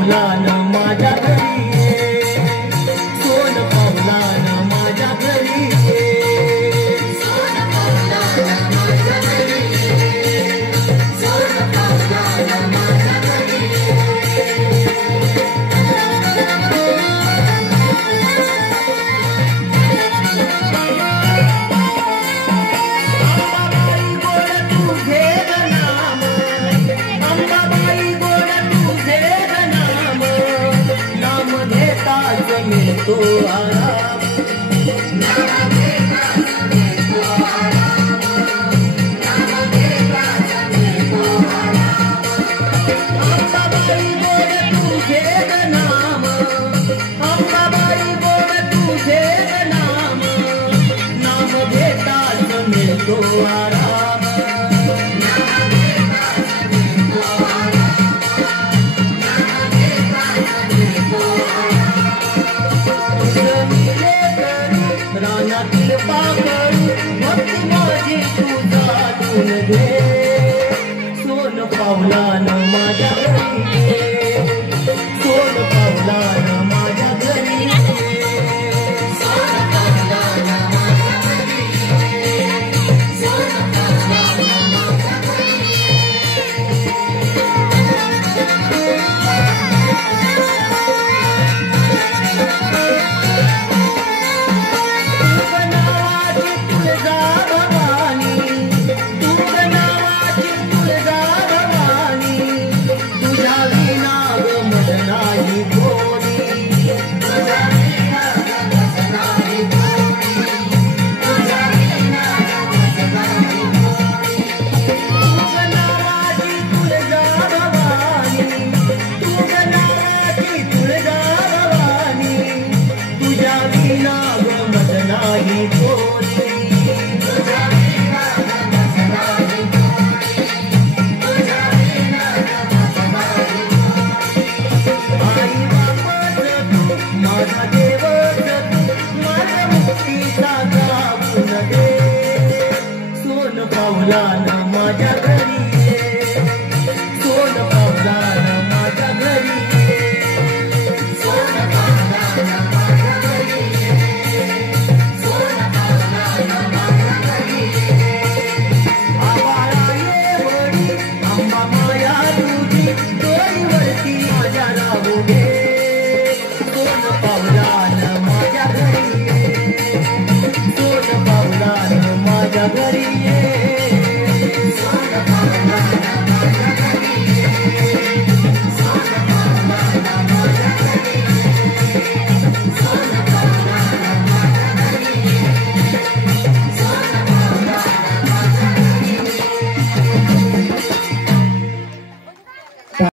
पावलानं माझ्या घरी ये, सोन पावलानं माझ्या घरी ये, सोन पावलानं माझ्या घरी ये, सोन पावलानं माझ्या घरी ये. अंबाबाई गोड तुझे नाम, अंबाबाई गोड तुझे नाम, नाम घेताच मिळतो आराम, नाम घेताच मिळतो आराम, नाम घेताच मिळतो आराम. अंबाबाई गोड तुझे नाम, अंबाबाई गोड तुझे नाम, नाम घेताच मिळतो आराम, नाम घेताच मिळतो आराम, नाम घेताच मिळतो आराम. जमिले करू रानातील पाकळू, भक्ती माझी तू जाणून घे, सोन पावलानं माझ्या घरी ये, सोन पावलानं माझ्या घरी ये, सोन पावलानं माझ्या घरी ये, सोन पावलानं माझ्या घरी तुझ नावाची तुळजा भवानी, तुझ नावाची तुळजा भवानी, तुझ्या विना गमत नाही कोणी, तुझ्या विना गमत नाही कोणी, तुझ्या विना गमत नाही कोणी. तुझ नावाची तुळजा भवानी, तुझ नावाची तुळजा भवानी, तुझ्या विना गमत नाही कोणी, तुझ्या विना गमत नाही कोणी, तुझ्या विना गमत नाही कोणी. आई बापच तू, माझा देवच तू, माझ्या मुक्तीचा गाऊन दे, सोन पावलानं माझ्या घरी ये, सोन पावलानं माझ्या घरी ये, सोन पावलानं माझ्या घरी ये, सोन पावलानं माझ्या घरी ये. आवाळा ये वडी, अंबा माया तुझी, डोईवरती माझ्या राहू दे.